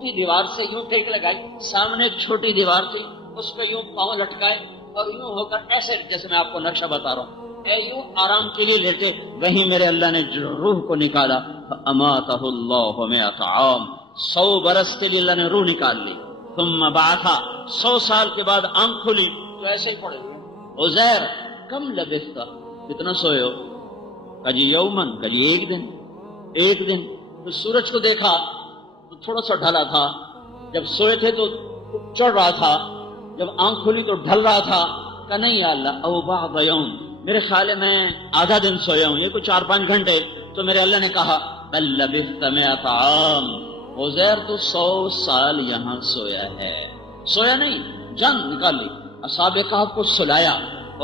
موٹی دیوار سے یوں ٹیک لگائی، سامنے ایک چھوٹی دیوار تھی، اس پہ یوں پاؤں لٹکائے اور یوں ہو کر ایسے، جیسے میں آپ کو نقشہ بتا رہا ہوں، یوں آرام کے لیے لیٹے، وہیں میرے اللہ نے روح کو نکالا، اماتہ اللہ 100 عام، 100 برس کے لیے اللہ نے روح نکال لی، ثم بعثا، 100 سال کے بعد آنکھ کھلی تو ایسے ہی پڑے ہوئے، عزیر کم لبثت، کتنا سوئے ہو؟ کہا جی یومن، کہا جی ایک دن۔ تو سورج کو دیکھا تو تھوڑا سا ڈھلا تھا، جب سوئے تھے تو چڑھ رہا تھا، جب آنکھ کھلی تو ڈھل رہا تھا۔ کہ نہیں یا اللہ، او بعض یوم، میرے خیال ہے میں آدھا دن سویا ہوں، یہ کوئی 4-5 گھنٹے۔ تو میرے اللہ نے کہا بل لبثت 100 عام، عزیر تو 100 سال یہاں سویا ہے۔ سویا نہیں، جان نکال لی، اصحاب کہف کو سلایا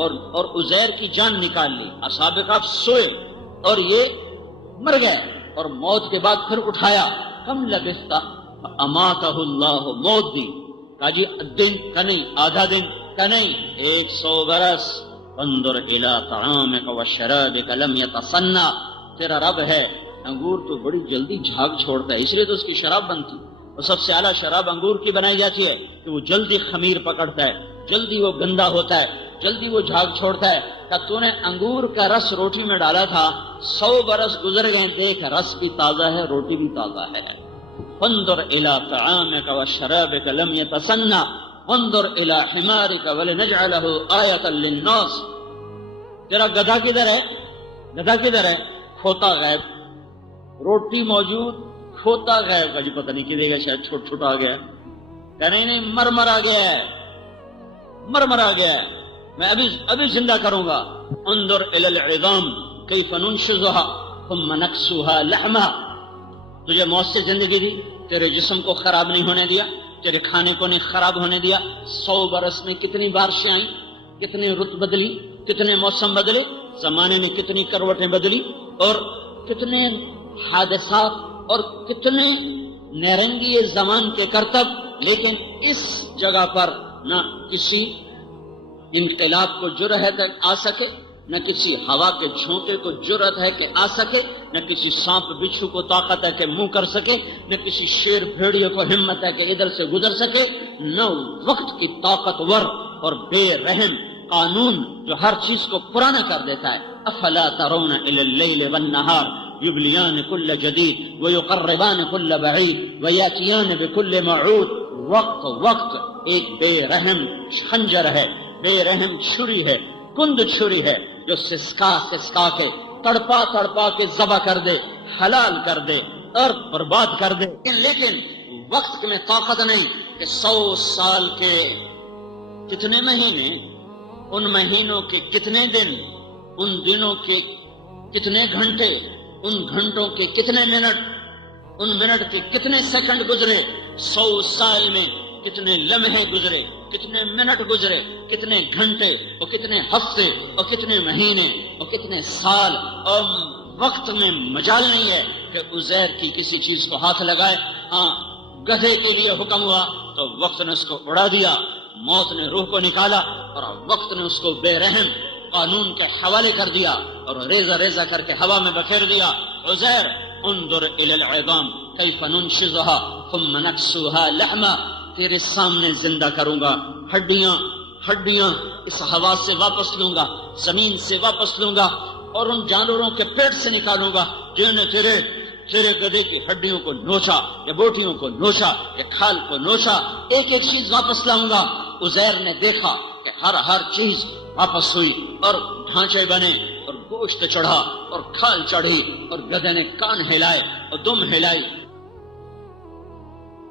اور عزیر کی جان نکال لی۔ اصحاب کہف سوئے اور یہ مر گئے، اور موت کے بعد پھر اٹھایا۔ کم لبثت، اماتہ اللہ، موت دی۔ کہا جی دن، کہ نہیں آدھا دن، کہ نہیں 100 برس۔ انظر الی طعامک وشرابک لم یتصنع، تیرا رب ہے، انگور تو بڑی جلدی جھاگ چھوڑتا ہے، اس لیے تو اس کی شراب بنتی، اور سب سے اعلیٰ شراب انگور کی بنائی جاتی ہے کہ وہ جلدی خمیر پکڑتا ہے، جلدی وہ گندا ہوتا ہے، جلدی وہ جھاگ چھوڑتا ہے۔ کہ تو نے انگور کا رس روٹی میں ڈالا تھا، 100 برس گزر گئے، دیکھ رس بھی تازہ ہے، روٹی بھی تازہ ہے۔ انظر الی طعامک وشرابک لم یتصنع، انظر الی حمارک ولنجعلہ آیۃ للناس۔ تیرا گدھا کدھر ہے؟ گدھا کدھر ہے؟ کھوتا غائب، روٹی موجود، کھوتا غائب۔ کا جی پتہ نہیں کدھر گیا، شاید چھوٹ آ گیا۔ کہ نہیں مرمر آ گیا ہے، مرمر آ گیا ہے، میں ابھی زندہ کروں گا۔ انظر الی العظام کیف ننشزها ثم نکسوها لحما، تجھے موت سے زندگی دی، تیرے جسم کو خراب نہیں ہونے دیا، تیرے کھانے کو نہیں خراب ہونے دیا۔ 100 برس میں کتنی بارشیں آئیں، کتنی رت بدلی، کتنے موسم بدلے، زمانے نے کتنی کروٹیں بدلی، اور کتنے حادثات اور کتنے نیرنگی زمان کے کرتب، لیکن اس جگہ پر نہ کسی انقلاب کو جرأت ہے آ سکے، نہ کسی ہوا کے جھونکے کو جرأت ہے کہ آ سکے، نہ کسی سانپ بچھو کو طاقت ہے کہ منہ کر سکے، نہ کسی شیر بھیڑیے کو ہمت ہے کہ ادھر سے گزر سکے، نہ وقت کی طاقتور اور بے رحم قانون جو ہر چیز کو پرانا کر دیتا ہے۔ افلا ترون الی اللیل والنہار یبلیان کل جدید ویقربان کل بعید ویاتیان بکل موعود۔ وقت ایک بے رحم خنجر ہے، بے رحم چھری ہے، کند چھری ہے، جو سسکا کے تڑپا کے ذبح کر دے، حلال کر دے اور برباد کر دے۔ لیکن وقت میں طاقت نہیں کہ 100 سال کے کتنے مہینے، ان مہینوں کے کتنے دن، ان دنوں کے کتنے گھنٹے، ان گھنٹوں کے کتنے منٹ، ان منٹ کے کتنے سیکنڈ گزرے، 100 سال میں کتنے لمحے گزرے، کتنے منٹ گزرے، کتنے گھنٹے اور کتنے ہفتے اور کتنے مہینے اور کتنے سال، اور وقت میں مجال نہیں ہے کہ عزیر کی کسی چیز کو ہاتھ لگائے۔ ہاں گدھے کے لیے حکم ہوا تو وقت نے اس کو اڑا دیا، موت نے روح کو نکالا اور وقت نے اس کو بے رحم قانون کے حوالے کر دیا اور ریزہ کر کے ہوا میں بکھیر دیا۔ عزیر انظر الی العظام کیف ننشزها ثم نکسوها لحما، تیرے سامنے زندہ کروں گا، ہڈیاں اس ہوا سے واپس لوں گا، زمین سے واپس لوں گا، اور ان جانوروں کے پیٹ سے نکالوں گا جنہوں نے تیرے گدھے کی ہڈیوں کو نوچا یا بوٹیوں کو نوچا یا کھال کو نوچا، ایک چیز واپس لاؤں گا۔ عزیر نے دیکھا کہ ہر چیز واپس ہوئی اور ڈھانچے بنے اور گوشت چڑھا اور کھال چڑھی اور گدھے نے کان ہلائے اور دم ہلائی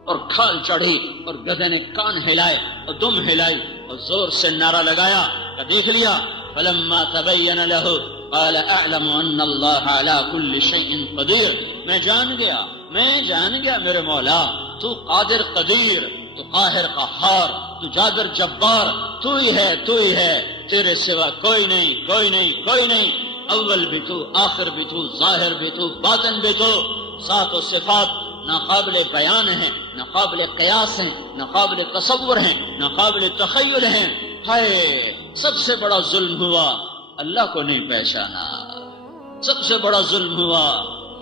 اور کھال چڑھی اور گدھے نے کان ہلائے اور دم ہلائی اور زور سے نعرہ لگایا کہ دیکھ لیا۔ فلما تبین له قال اعلم ان اللہ علی کل شیء قدیر، میں جان گیا میرے مولا، تو قادر قدیر، تو قاہر قہار، تو جابر جبار، تو ہی ہے، تیرے سوا کوئی نہیں، اول بھی تو، آخر بھی تو، ظاہر بھی تو، باطن بھی تو۔ ذات و صفات ناقابل بیان ہیں، ناقابل قیاس ہیں، ناقابل تصور ہیں، ناقابل تخیل ہیں۔ ہائے سب سے بڑا ظلم ہوا اللہ کو نہیں پہچانا، سب سے بڑا ظلم ہوا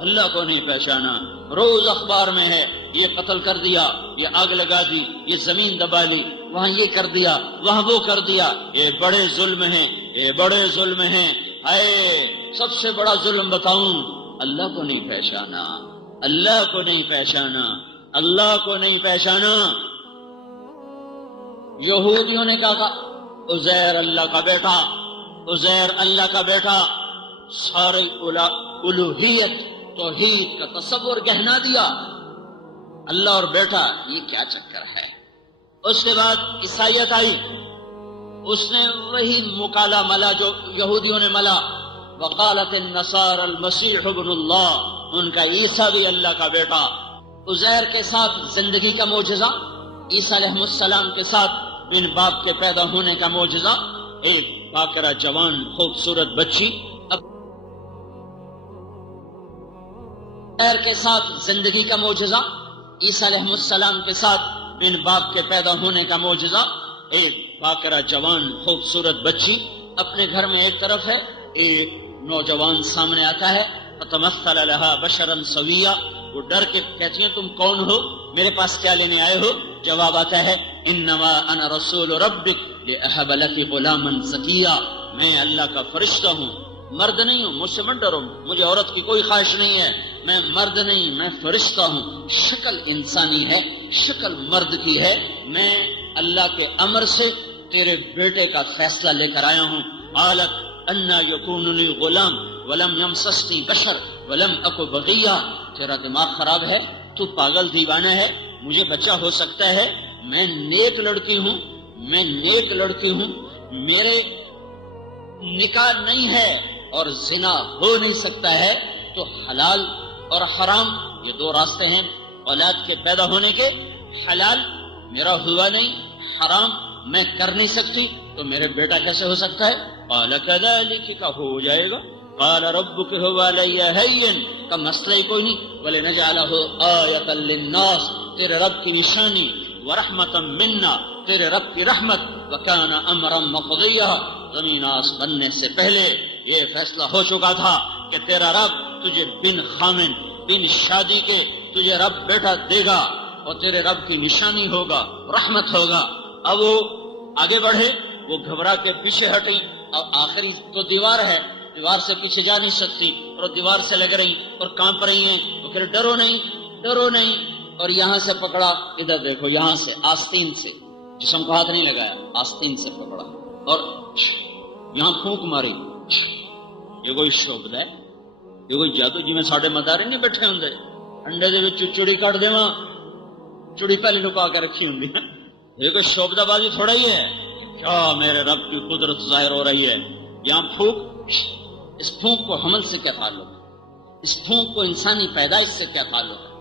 اللہ کو نہیں پہچانا. روز اخبار میں ہے یہ قتل کر دیا, یہ آگ لگا دی, یہ زمین دبا لی, وہاں یہ کر دیا, وہاں وہ کر دیا. یہ بڑے ظلم ہیں, یہ بڑے ظلم ہیں. اے سب سے بڑا ظلم بتاؤں, اللہ کو نہیں پہچانا, اللہ کو نہیں پہچانا, اللہ کو نہیں پہچانا. یہودیوں نے کہا عزیر اللہ کا بیٹا, عزیر اللہ کا بیٹا. ساری الوہیت توحید کا تصور گہنا دیا. اللہ اور بیٹا, یہ کیا چکر ہے. اس کے بعد عیسائیت آئی, اس نے وہی مکالا ملا جو یہودیوں نے ملا. وقالت النصارى المسیح ابن اللہ, ان کا عیسیٰ بھی اللہ کا بیٹا. عزیر کے ساتھ زندگی کا معجزہ, عیسیٰ علیہ السلام کے ساتھ بن باپ کے پیدا ہونے کا معجزہ. ایک باکرہ جوان خوبصورت بچی عزیر کے ساتھ زندگی کا معجزہ, عیسیٰ علیہ السلام کے ساتھ بن باپ کے پیدا ہونے کا معجزہ. ایک باکرہ جوان خوبصورت بچی اپنے گھر میں ایک طرف ہے, ایک نوجوان سامنے آتا ہے. فتمثل لها بشرا سویا, وہ ڈر کے کہتی ہیں تم کون ہو, میرے پاس کیا لینے آئے ہو. جواب آتا ہے انما انا رسول ربک لأہب لک غلاما زکیا, میں اللہ کا فرشتہ ہوں, مرد نہیں ہوں, مجھ سے مت ڈرو, مجھے عورت کی کوئی خواہش نہیں ہے, میں مرد نہیں, میں فرشتہ ہوں. شکل انسانی ہے, شکل مرد کی ہے. میں اللہ کے امر سے تیرے بیٹے کا فیصلہ لے کر آیا ہوں. قالت انا یکون لی غلام ولم یمسسنی بشر ولم اکو بغیا. تیرا دماغ خراب ہے, تو پاگل دیوانہ ہے, مجھے بچہ ہو سکتا ہے, میں نیک لڑکی ہوں, میں نیک لڑکی ہوں, میرے نکاح نہیں ہے اور زنا ہو نہیں سکتا ہے. تو حلال اور حرام یہ دو راستے ہیں اولاد کے پیدا ہونے کے. حلال میرا ہوا نہیں, حرام میں کر نہیں سکتی, تو میرے بیٹا کیسے ہو سکتا ہے. قال كذلك کا ہو جائے گا. قال ربك هو علي هين کا مسئلہ ہی کوئی نہیں. ولنجعله آية للناس, تیرے رب کی نشانی. ورحمة منا, تیرے رب کی رحمت. وكان امرا مقضيا, زمین آس بننے سے پہلے یہ فیصلہ ہو چکا تھا کہ تیرا رب تجھے بن خامن بن شادی کے تجھے رب بیٹا دے گا, اور تیرے رب کی نشانی ہوگا, رحمت ہوگا. اب وہ آگے بڑھے, وہ گھبرا کے پیچھے ہٹیں. اب آخری تو دیوار ہے, دیوار سے پیچھے جا نہیں سکتی, اور دیوار سے لگ رہی اور کانپ رہی ہیں. تو پھر ڈرو نہیں, ڈرو نہیں. اور یہاں سے پکڑا, ادھر دیکھو, یہاں سے آستین سے, جسم کو ہاتھ نہیں لگایا, آستین سے پکڑا اور یہاں پھونک ماری. یہ کوئی شعبہ ہے, یہ کوئی جادو جی میں ساڑھے مدارے نہیں بیٹھے ہوں, انڈے دے وچ چڑی کٹ دے, چڑی پہلے لکا کے رکھی ہوں. یہ کوئی شعبہ بازی تھوڑا ہی ہے. کیا میرے رب کی قدرت ظاہر ہو رہی ہے. یہاں پھونک, اس پھونک کو حمل سے کیا تعلق ہے, اس پھونک کو انسانی پیدائش سے کیا تعلق ہے.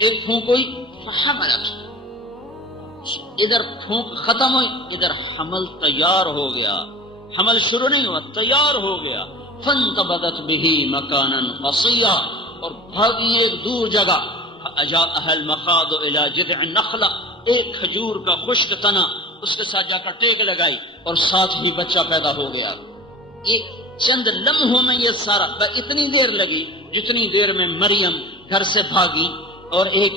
ایک پھونک ہوئی فحملت, ادھر پھونک ختم ہوئی, ادھر حمل تیار ہو گیا. حمل شروع نہیں ہوا, تیار ہو گیا. فانتبذت به مکانا قصیا, اور بھاگی ایک دور جگہ. فاجاءها المخاض الى جذع النخلة, ایک کھجور کا خشک تنا, اس کے ساتھ جا کر ٹیک لگائی, اور ساتھ ہی بچہ پیدا ہو گیا. یہ چند لمحوں میں یہ سارا, اتنی دیر لگی جتنی دیر میں مریم گھر سے بھاگی اور ایک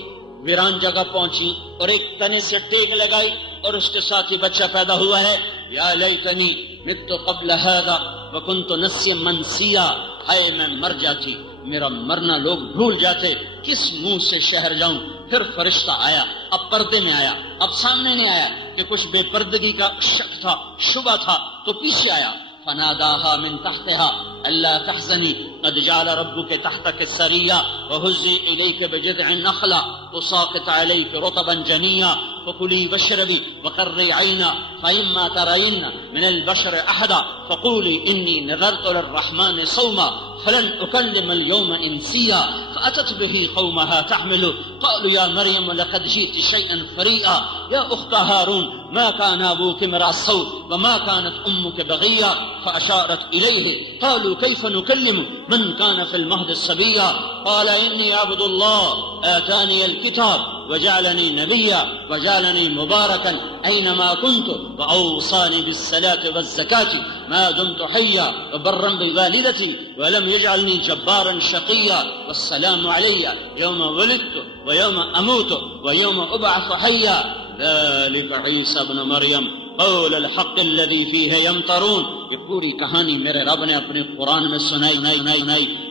ویران جگہ پہنچی اور ایک تنے سے ٹیک لگائی, اور اس کے ساتھ ہی بچہ پیدا ہوا ہے. یا لیتنی مت قبل هذا وکنت نسیا منسیا, ہائے میں مر جاتی, میرا مرنا لوگ بھول جاتے, کس منہ سے شہر جاؤں. پھر فرشتہ آیا, اب پردے میں آیا, اب سامنے نہیں آیا کہ کچھ بے پردگی کا شک تھا, شبہ تھا, تو پیچھے آیا. فناداها من تحتها الا تحزني قد جعل ربك تحتك السريا وهزي اليك بجذع النخله تساقط عليك رطبا جنيا فكلي واشربي وقري عينا فإما ترين من البشر احدا فقولي اني نذرت للرحمن صوما فلن اكلم اليوم انسيا. فاتت به قومها تحمله قالوا يا مريم لقد جئت شيئا فريئا يا اخت هارون ما كان ابوك امرأ سوء وما كانت امك بغيا. فاشارت اليه قالوا كيف نكلم من كان في المهد صبيا. قال اني عبد الله اتاني الكتاب وجعلني نبيا وجعلني مباركا أينما كنت وأوصاني بالصلاة والزكاة ما دمت حيا وبرا بوالدتي ولم يجعلني جبارا شقيا والسلام علي يوم ولدت ويوم أموت ويوم أبعث حيا ذلك عيسى ابن مريم قول الحق الذي فيه يمترون. یہ پوری کہانی میرے رب نے اپنے قرآن میں سنائی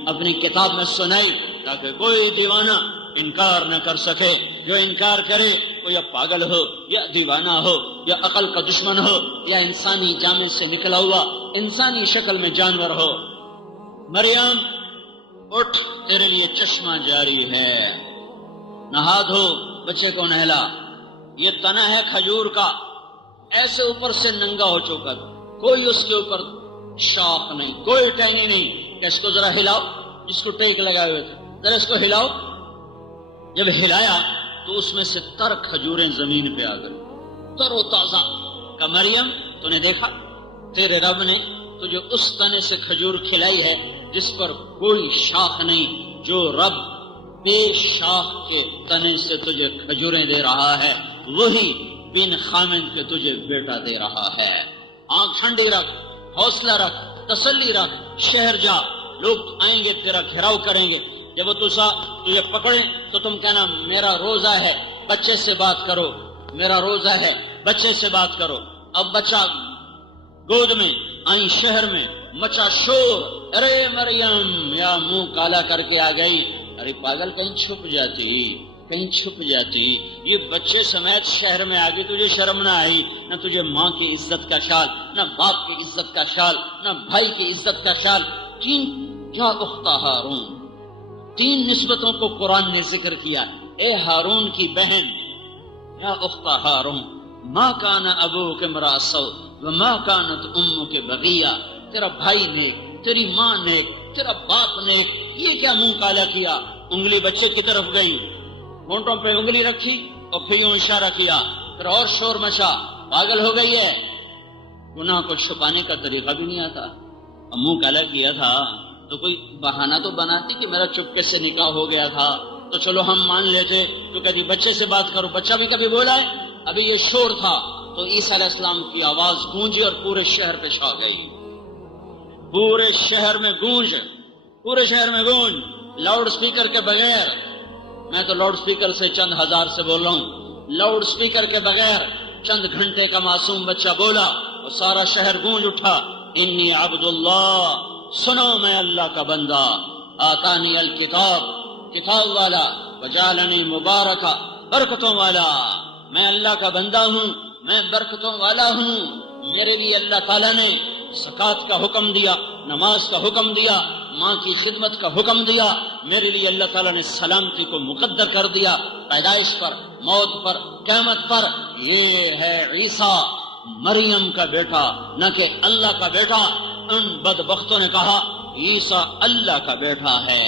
اپنی کتاب میں سنائی تاکہ کوئی دیوانہ انکار نہ کر سکے. جو انکار کرے وہ یا پاگل ہو یا دیوانہ ہو یا عقل کا دشمن ہو یا انسانی جامے سے نکلا ہوا انسانی شکل میں جانور ہو. مریم اٹھ، تیرے لیے چشمہ جاری ہے، نہا دھو، بچے کو نہلا. یہ تنا ہے کھجور کا، ایسے اوپر سے ننگا ہو چکا، کوئی اس کے اوپر شاخ نہیں، کوئی ٹہنی نہیں. کہ اس کو ذرا ہلاؤ، جس کو ٹیک لگائے ہوئے تھے، ذرا اس کو ہلاؤ. جب ہلایا تو اس میں سے تر کھجوریں زمین پہ آ گئی، تر و تازہ. کہ مریم تو نے دیکھا تیرے رب نے تجھے اس تنے سے کھجور کھلائی ہے جس پر کوئی شاخ نہیں. جو رب بے شاخ کے تنے سے تجھے کھجوریں دے رہا ہے وہی بن خامن کے تجھے بیٹا دے رہا ہے. آنکھ ٹھنڈی رکھ، حوصلہ رکھ، تسلی رکھ. شہر جا، لوگ آئیں گے، تیرا گھیراؤ کریں گے. جب وہ تجھے پکڑیں تو تم کہنا میرا روزہ ہے، بچے سے بات کرو، میرا روزہ ہے، بچے سے بات کرو. اب بچہ گود میں آئی، شہر میں مچا شور، ارے مریم، یا منہ کالا کر کے آ گئی. ارے پاگل، کہیں چھپ جاتی، کہیں چھپ جاتی. یہ بچے سمیت شہر میں آ گئی، تجھے شرم نہ آئی؟ نہ تجھے ماں کی عزت کا خیال، نہ باپ کی عزت کا خیال، نہ بھائی کی عزت کا خیال. یا اخت ہارون، 3 نسبتوں کو قرآن نے ذکر کیا. اے ہارون کی بہن، یا اخت ہارون، ما کان ابوک امرأ سوء وما کانت امک بغیہ. تیرا بھائی نیک، تیری ماں نیک، تیرا باپ نیک، یہ کیا منہ کالا کیا؟ انگلی بچے کی طرف گئی، ہونٹوں پہ انگلی رکھی اور پھر یوں اشارہ کیا، پھر اور شور مچا. پاگل ہو گئی ہے. گناہ کو چھپانے کا طریقہ بھی نہیں آتا. اب منہ کالا کیا تھا تو کوئی بہانہ تو بناتی کہ میرا چپکے سے نکاح ہو گیا تھا تو چلو ہم مان لیتے. تو کہتی بچے سے بات کرو. بچہ بھی کبھی بولا ہے؟ ابھی یہ شور تھا تو عیسیٰ علیہ السلام کی آواز گونجی اور پورے شہر پہ چھا گئی. پورے شہر میں گونج، پورے شہر میں گونج، لاؤڈ سپیکر کے بغیر. میں تو لاؤڈ سپیکر سے چند ہزار سے بول رہا ہوں، لاؤڈ سپیکر کے بغیر چند گھنٹے کا معصوم بچہ بولا اور سارا شہر گونج اٹھا. انی عبد اللہ، سنو میں اللہ کا بندہ، آتانی الکتاب، کتاب والا، وجعلنی مبارکا، برکتوں والا. میں اللہ کا بندہ ہوں، میں برکتوں والا ہوں. میرے لیے اللہ تعالیٰ نے زکوٰۃ کا حکم دیا، نماز کا حکم دیا، ماں کی خدمت کا حکم دیا. میرے لیے اللہ تعالیٰ نے سلامتی کو مقدر کر دیا، پیدائش پر، موت پر، قیامت پر. یہ ہے عیسیٰ مریم کا بیٹا، نہ کہ اللہ کا بیٹا. ان بدبختوں نے کہا عیسیٰ اللہ کا بیٹا ہے،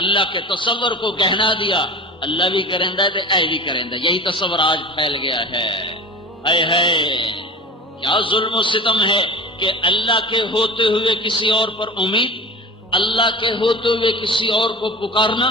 اللہ کے تصور کو گہنا دیا. اللہ بھی کرندہ ہے اے بھی کرندہ، یہی تصور آج پھیل گیا ہے. اے ہے کیا ظلم و ستم ہے کہ اللہ کے ہوتے ہوئے کسی اور پر امید، اللہ کے ہوتے ہوئے کسی اور کو پکارنا،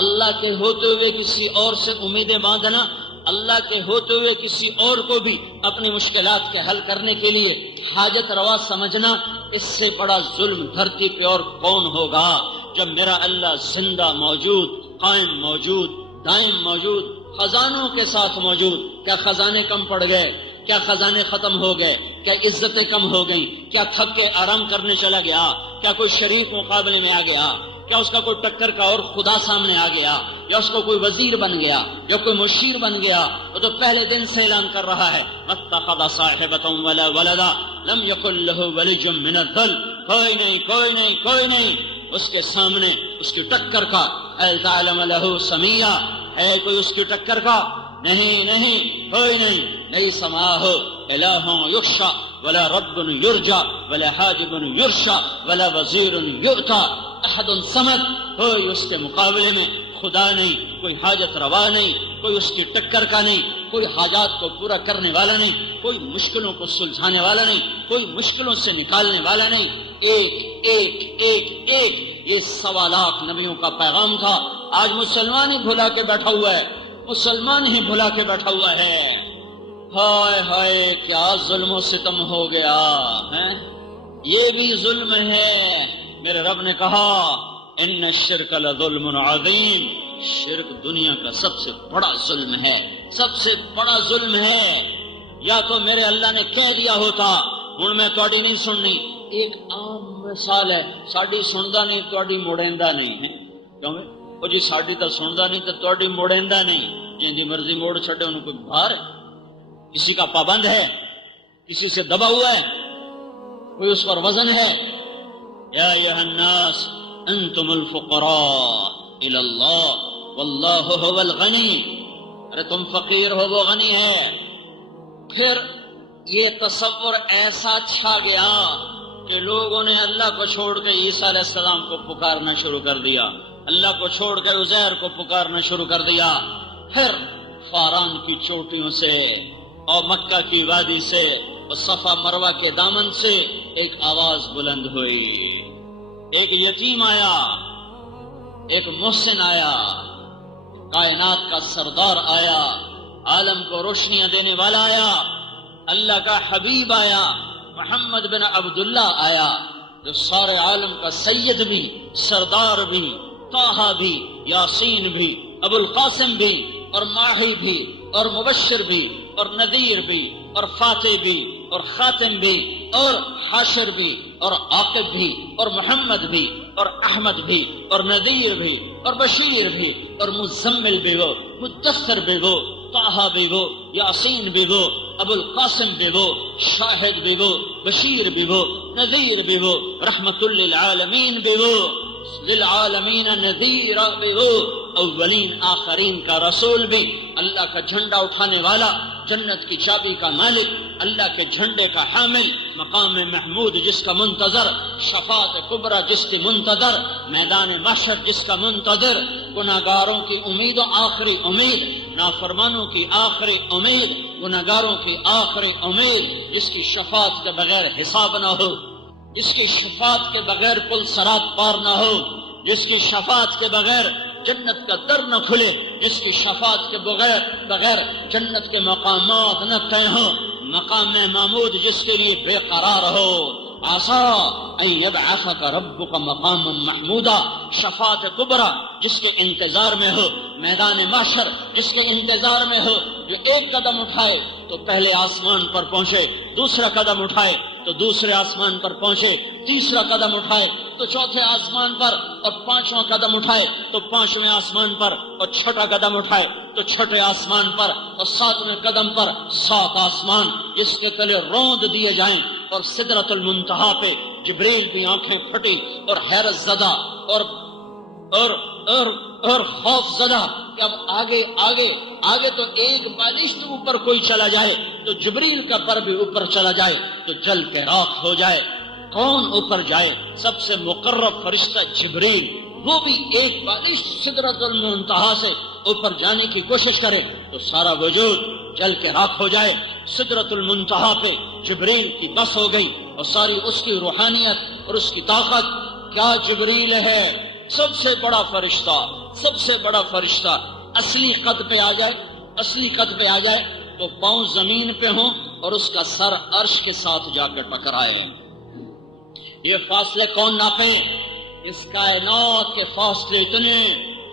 اللہ کے ہوتے ہوئے کسی اور سے امیدیں باندھنا، اللہ کے ہوتے ہوئے کسی اور کو بھی اپنی مشکلات کے حل کرنے کے لیے حاجت روا سمجھنا. اس سے بڑا ظلم دھرتی پہ اور کون ہوگا جب میرا اللہ زندہ موجود، قائم موجود، دائم موجود، خزانوں کے ساتھ موجود. کیا خزانے کم پڑ گئے؟ کیا خزانے ختم ہو گئے؟ کیا عزتیں کم ہو گئیں؟ کیا تھک کے آرام کرنے چلا گیا؟ کیا کوئی شریف مقابلے میں آ گیا؟ کیا اس کا کوئی ٹکر کا اور خدا سامنے آ گیا؟ یا اس کو کوئی وزیر بن گیا یا کوئی مشیر بن گیا؟ وہ تو پہلے دن سے اعلان کر رہا ہے مَتَّخَذَ صَاحِبَةً وَلَا وَلَدًا لَمْ يَكُنْ لَهُ وَلِيٌّ مِّنَ الذِّلِّ. کوئی نہیں، کوئی نہیں، کوئی نہیں اس کے سامنے اس کی ٹکر کا. هَلْ تَعْلَمَ لَهُ سَمِيًّا، ہے کوئی اس کی ٹکر کا؟ نہیں، نہیں، کوئی نہیں. لَيْسَ مَعَهُ إِلَٰهٌ يُخْشَىٰ وَلَا رَبٌّ يُرْجَىٰ وَلَا حَاجِبٌ يُرْشَىٰ وَلَا وَزِيرٌ يُؤْتَىٰ. احد سمد، کوئی اس کے مقابلے میں خدا نہیں، کوئی حاجت روا نہیں، کوئی اس کی ٹکر کا نہیں، کوئی حاجات کو پورا کرنے والا نہیں، کوئی مشکلوں کو سلجھانے والا نہیں، کوئی مشکلوں سے نکالنے والا نہیں. ایک ایک ایک ایک یہ 1.25 لاکھ نبیوں کا پیغام تھا. آج مسلمان ہی بھلا کے بیٹھا ہوا ہے. مسلمان ہی بھلا کے بیٹھا ہوا ہے۔ ہائے ہائے کیا ظلم و ستم ہو گیا ہے، یہ بھی ظلم ہے۔ میرے رب نے کہا ان الشرک لظلم عظیم، شرک دنیا کا سب سے بڑا ظلم ہے، سب سے بڑا ظلم ہے۔ یا تو میرے اللہ نے کہہ دیا ہوتا ہوں میں تھوڑی نہیں سننی، ایک عام مثال ہے، ساڈی سندا نہیں تھوڑی موڑیندا نہیں ہے، کیوں او جی ساڈی تو سندا نہیں تو تھوڑی موڑیندا نہیں، جن مرضی موڑ چھڈے انہوں کوئی بھار، کسی کا پابند ہے، کسی سے دبا ہوا ہے، کوئی اس پر وزن ہے۔ یا ایھا الناس انتم الفقراء الی اللہ واللہ هو الغنی، ارے تم فقیر ہو وہ غنی ہے۔ پھر یہ تصور ایسا چھا گیا کہ لوگوں نے اللہ کو چھوڑ کے عیسیٰ علیہ السلام کو پکارنا شروع کر دیا، اللہ کو چھوڑ کے عزیر کو پکارنا شروع کر دیا۔ پھر فاران کی چوٹیوں سے اور مکہ کی وادی سے اور صفا مروہ کے دامن سے ایک آواز بلند ہوئی، ایک یتیم آیا، ایک محسن آیا، کائنات کا سردار آیا، عالم کو روشنیاں دینے والا آیا، اللہ کا حبیب آیا، محمد بن عبداللہ آیا، جو سارے عالم کا سید بھی، سردار بھی، طٰہٰ بھی، یاسین بھی، ابو القاسم بھی، اور ماہی بھی، اور مبشر بھی، اور نذیر بھی، اور فاتح بھی، اور خاتم بھی، اور حاشر بھی، اور عاقب بھی، اور محمد بھی، اور احمد بھی، اور نذیر بھی، اور بشیر بھی، اور مزمل بھی وہ، مدثر بھی وہ، طٰہٰ بھی وہ، یاسین بھی وہ، ابو القاسم بھی وہ، شاہد بھی وہ، بشیر بھی وہ، نذیر بھی وہ، رحمت للعالمین بھی وہ، للعالمین نذیر بھی وہ، اولین آخرین کا رسول بھی، اللہ کا جھنڈا اٹھانے والا، جنت کی چابی کا مالک، اللہ کے جھنڈے کا حامل، مقام محمود جس کا منتظر، شفاعت کبریٰ جس کی منتظر، میدان محشر جس کا منتظر، گناہگاروں کی امید و آخری امید، نافرمانوں کی آخری امید، گناہگاروں کی آخری امید، جس کی شفاعت کے بغیر حساب نہ ہو، جس کی شفاعت کے بغیر پل صراط پار نہ ہو، جس کی شفاعت کے بغیر جنت کا در نہ کھلے، جس کی شفاعت کے بغیر جنت کے مقامات نہ طے ہوں، مقام محمود جس کے لیے بے قرار ہو، عسیٰ ان یبعثک ربک مقاما محمودا، شفاعت کبریٰ جس کے انتظار میں ہو، میدان محشر جس کے انتظار میں ہو، جو ایک قدم اٹھائے تو پہلے آسمان پر پہنچے، دوسرا قدم اٹھائے تو دوسرے آسمان پر پہنچے، تیسرا قدم اٹھائے تو چوتھے آسمان پر، اور پانچواں قدم اٹھائے تو پانچویں آسمان پر، اور چھٹا قدم اٹھائے تو چھٹے آسمان پر، اور ساتویں قدم پر سات آسمان جس کے تلے روند دیے جائیں، اور سدرۃ المنتہا پہ جبریل کی آنکھیں پھٹی اور حیرت زدہ اور خوف زدہ کہ اب آگے تو ایک بالشت اوپر کوئی چلا جائے تو جبریل کا پر بھی اوپر چلا جائے تو جل کے راکھ ہو جائے، کون اوپر جائے؟ سب سے مقرب فرشتہ جبریل، وہ بھی ایک بالشت سدرۃ المنتہا سے اوپر جانے کی کوشش کرے تو سارا وجود جل کے راکھ ہو جائے۔ سدرۃ المنتہا پہ جبریل کی بس ہو گئی اور ساری اس کی روحانیت اور اس کی طاقت، کیا جبریل ہے، سب سے بڑا فرشتہ اصلی قد پہ آ جائے تو پاؤں زمین پہ ہوں اور اس کا سر عرش کے ساتھ جا کر ٹکرائے۔ یہ فاصلے کون ناپے؟ اس کائنات کے فاصلے اتنے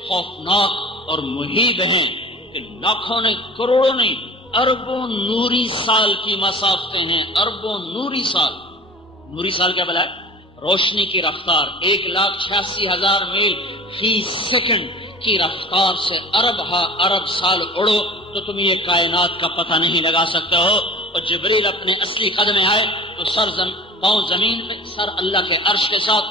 خوفناک اور محیط ہیں کہ لاکھوں نہیں، کروڑوں نہیں، اربوں نوری سال کی مسافتیں ہیں، اربوں نوری سال۔ نوری سال کیا بلا ہے؟ روشنی کی رفتار 1,86,000 میل فی سیکنڈ کی رفتار سے ارب سال اڑو تو تم یہ کائنات کا پتہ نہیں لگا سکتے ہو۔ اور جبریل اپنے اصلی قد میں آئے تو پاؤں زمین پہ، سر اللہ کے عرش کے ساتھ،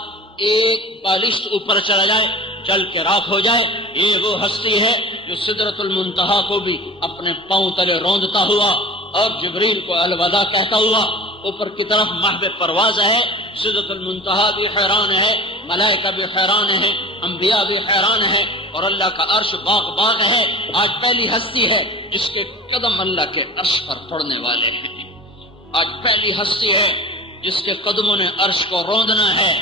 ایک بالشت اوپر چلا جائے، جل کے راکھ ہو جائے۔ یہ وہ ہستی ہے جو سدرۃ المنتہا کو بھی اپنے پاؤں تلے روندتا ہوا اور جبریل کو الوداع کہتا ہوا اوپر کی طرف محو پرواز ہے۔ سدرۃ المنتہا بھی حیران ہے، ملائکہ بھی حیران ہے، انبیاء بھی حیران ہے، اور اللہ کا عرش باغ ہے۔ آج پہلی ہستی ہے جس کے قدم اللہ کے عرش پر پڑنے والے ہیں، آج پہلی ہستی ہے جس کے قدموں نے عرش کو روندنا ہے،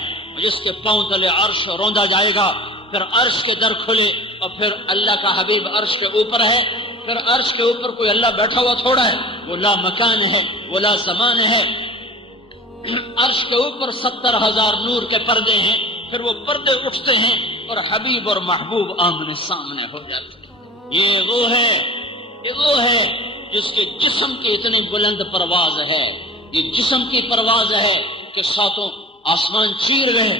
جس کے پاؤں تلے عرش روندا جائے گا۔ پھر عرش کے در کھلے اور پھر اللہ کا حبیب عرش کے اوپر ہے. پھر عرش کے اوپر کوئی اللہ بیٹھا ہوا تھوڑا ہے، وہ لا مکان ہے، وہ لا زمان ہے. عرش کے اوپر 70,000 نور کے پردے ہیں. پھر وہ پردے اٹھتے ہیں اور حبیب اور محبوب آمنے سامنے ہو جاتے ہیں. یہ وہ ہے جس کے جسم کی اتنی بلند پرواز ہے. یہ جسم کی پرواز ہے کہ ساتوں آسمان چیر گئے،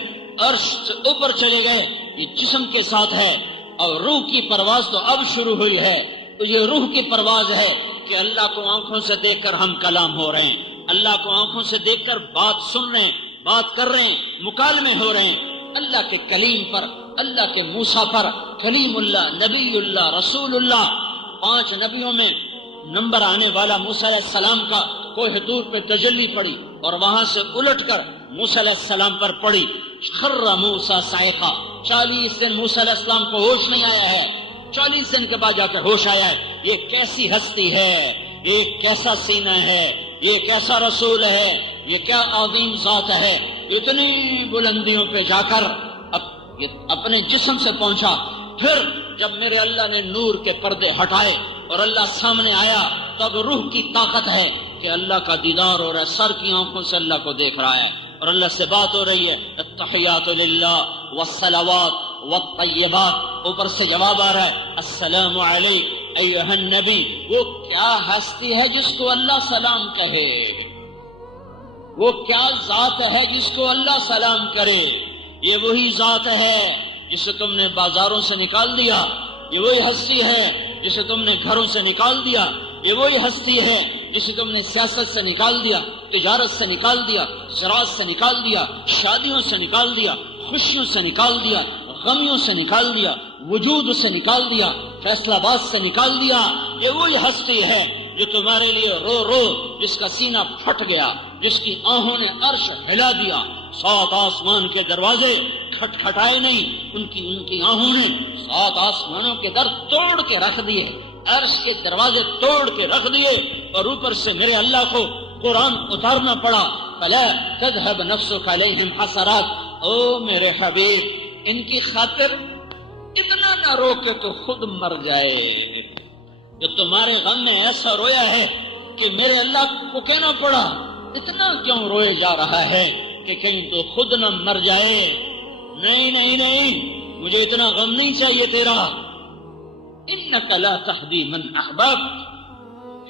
عرش سے اوپر چلے گئے. یہ جسم کے ساتھ ہے. اور روح کی پرواز تو اب شروع ہوئی ہے. تو یہ روح کی پرواز ہے کہ اللہ کو آنکھوں سے دیکھ کر ہم کلام ہو رہے ہیں، اللہ کو آنکھوں سے دیکھ کر بات سن رہے ہیں، بات کر رہے ہیں، مکالمے ہو رہے ہیں. اللہ کے کلیم پر، اللہ کے موسیٰ پر، کلیم اللہ، نبی اللہ، رسول اللہ، 5 نبیوں میں نمبر آنے والا موسیٰ علیہ السلام کا کوہ طور پہ تجلی پڑی اور وہاں سے الٹ کر موسیٰ علیہ السلام پر پڑی. خر موسیٰ صاعقہ. 40 دن موسیٰ علیہ السلام کو ہوش نہیں آیا ہے. 40 دن کے بعد جا کر ہوش آیا ہے. یہ کیسی ہستی ہے، یہ کیسا سینہ ہے، یہ کیسا رسول ہے، یہ کیا عظیم ذات ہے. اتنی بلندیوں پہ جا کر اپنے جسم سے پہنچا. پھر جب میرے اللہ نے نور کے پردے ہٹائے اور اللہ سامنے آیا، تب روح کی طاقت ہے کہ اللہ کا دیدار ہو رہا ہے. سر کی آنکھوں سے اللہ کو دیکھ رہا ہے اور اللہ سے بات ہو رہی ہے. التحیات للہ والصلوات والطیبات. اوپر سے جواب آ رہا ہے السلام علیک ایھا النبی. وہ کیا ہستی ہے جس کو اللہ سلام کہے، وہ کیا ذات ہے جس کو اللہ سلام کرے. یہ وہی ذات ہے جسے تم نے بازاروں سے نکال دیا. یہ وہی ہستی ہے جسے تم نے گھروں سے نکال دیا. یہ وہی ہستی ہے جسے تم نے سیاست سے نکال دیا، تجارت سے نکال دیا، زراعت سے نکال دیا، شادیوں سے نکال دیا، خوشیوں سے نکال دیا، غمیوں سے نکال دیا، وجود سے نکال دیا، فیصلہ باز سے نکال دیا. یہ وہی ہستی ہے جو تمہارے لیے رو رو، جس کا سینہ پھٹ گیا، جس کی آنکھوں نے عرش ہلا دیا. 7 آسمان کے دروازے کھٹکھٹائے نہیں، ان کی آنکھوں نے 7 آسمانوں کے در توڑ کے رکھ دیے، عرش کے دروازے توڑ کے رکھ دیے. اور اوپر سے میرے اللہ کو قرآن اتارنا پڑا. فلا تذهب نفسك عليهم حسرات. او میرے حبیب، ان کی خاطر اتنا نہ رو کہ تو خود مر جائے. جو تمہارے غم میں ایسا رویا ہے کہ میرے اللہ کو کہنا پڑا اتنا کیوں روئے جا رہا ہے کہ کہیں تو خود نہ مر جائے. نہیں نہیں نہیں، مجھے اتنا غم نہیں چاہیے تیرا. انک لا تہدی من احببت.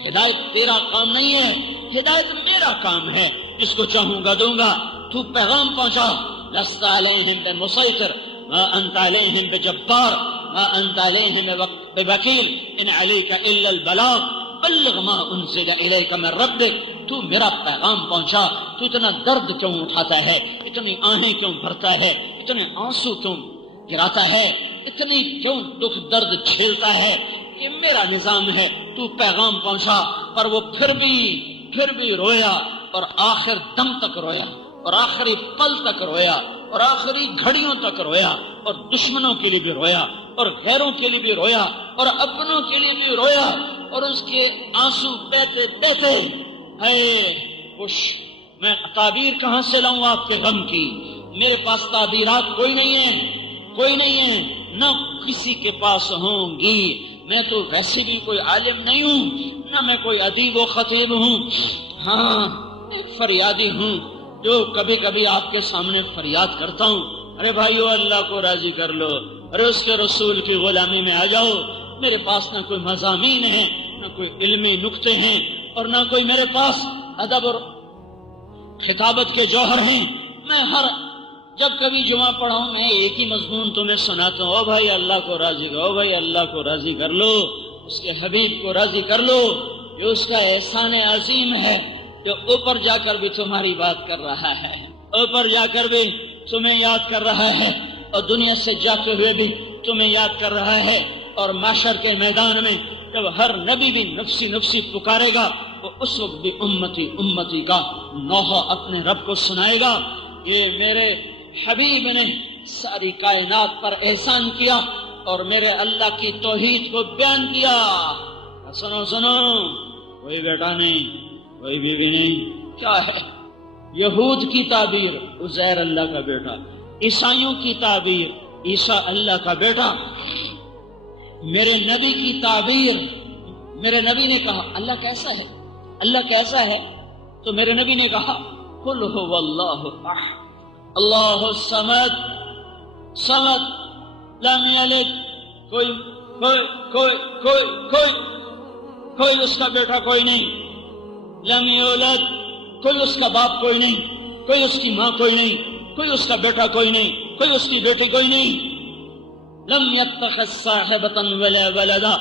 ہدایت تیرا کام نہیں ہے، ہدایت میرا کام ہے، جس کو چاہوں گا دوں گا. تو پیغام پہنچا. لست علیہم بمسیطر ما انت علیہم بجبار ما انت علیہم بوکیل ان علیک الا البلاغ بلغ ما انزل الیک من ربک. تو میرا پیغام پہنچا. تو اتنا درد کیوں اٹھاتا ہے، اتنی آہیں کیوں بھرتا ہے، اتنے آنسو کیوں گراتا ہے، اتنی کیوں دکھ درد جھیلتا ہے؟ یہ میرا نظام ہے. تو پیغام پہنچا. پر وہ پھر بھی رویا، اور آخر دم تک رویا، اور آخری پل تک رویا، اور آخری گھڑیوں تک رویا، اور دشمنوں کے لیے بھی رویا، اور غیروں کے لیے بھی رویا، اور اپنوں کے لیے بھی رویا. اور اس کے آنسو بہتے بہتے ہے خوش. میں تعبیر کہاں سے لاؤں آپ کے غم کی؟ میرے پاس تعبیرات کوئی نہیں ہے، کوئی نہیں ہے، نہ کسی کے پاس ہوں گی. میں تو ویسے بھی کوئی عالم نہیں ہوں، نہ میں کوئی ادیب و خطیب ہوں. ہاں، ایک فریادی ہوں جو کبھی کبھی آپ کے سامنے فریاد کرتا ہوں. ارے بھائیو، اللہ کو راضی کر لو، ارے اس کے رسول کی غلامی میں آ جاؤ. میرے پاس نہ کوئی مضامین ہیں، نہ کوئی علمی نکتے ہیں، اور نہ کوئی میرے پاس ادب اور خطابت کے جوہر ہیں. میں جب کبھی جمعہ پڑھاؤں میں ایک ہی مضمون تمہیں سناتا ہوں. او بھائی اللہ کو راضی کرو، بھائی اللہ کو راضی کر لو، اس کے حبیب کو راضی کر لو. یہ اس کا احسان عظیم ہے جو اوپر جا کر بھی تمہاری بات کر رہا ہے، اوپر جا کر بھی تمہیں یاد کر رہا ہے، اور دنیا سے جاتے ہوئے بھی تمہیں یاد کر رہا ہے. اور محشر کے میدان میں جب ہر نبی بھی نفسی نفسی پکارے گا، وہ اس وقت بھی امتی امتی کا نوحہ اپنے رب کو سنائے گا. یہ میرے حبیب نے ساری کائنات پر احسان کیا اور میرے اللہ کی توحید کو بیان کیا. سنو سنو، کوئی بیٹا نہیں، کوئی بیوی نہیں. کیا ہے؟ یہود کی تعبیر عزیر اللہ کا بیٹا، عیسائیوں کی تعبیر عیسیٰ اللہ کا بیٹا، میرے نبی کی تعبیر، میرے نبی نے کہا اللہ کیسا ہے، اللہ کیسا ہے؟ تو میرے نبی نے کہا قل هو اللہ احد اللہ الصمد، صمد، لم یلد، کوئی کوئی کوئی کوئی کوئی کوئی اس کا بیٹا کوئی نہیں، لم یولد، کوئی اس کا باپ کوئی نہیں، کوئی اس کی ماں کوئی نہیں، کوئی اس کا بیٹا کوئی نہیں، کوئی اس کی بیٹی کوئی نہیں، لم يتخذ صاحبة ولا ولدا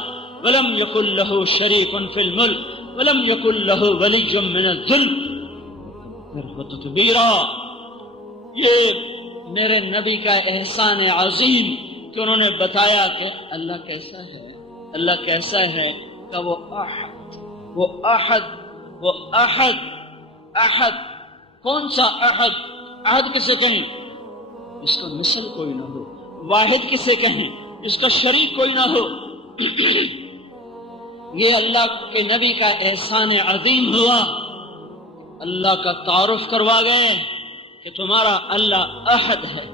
ولم يكن له شريك في الملك ولم يكن له ولي من الذل تكبيرا۔ یہ میرے نبی کا احسان عظیم کہ انہوں نے بتایا کہ اللہ کیسا ہے، اللہ کیسا ہے، کہ وہ احد، وہ احد، وہ احد، احد، کون سا احد؟ احد کسے کہیں اس کا مثل کوئی نہ ہو، واحد کسے کہیں اس کا شریک کوئی نہ ہو۔ یہ اللہ کے نبی کا احسان عظیم ہوا، اللہ کا تعارف کروا گئے کہ تمہارا اللہ احد ہے،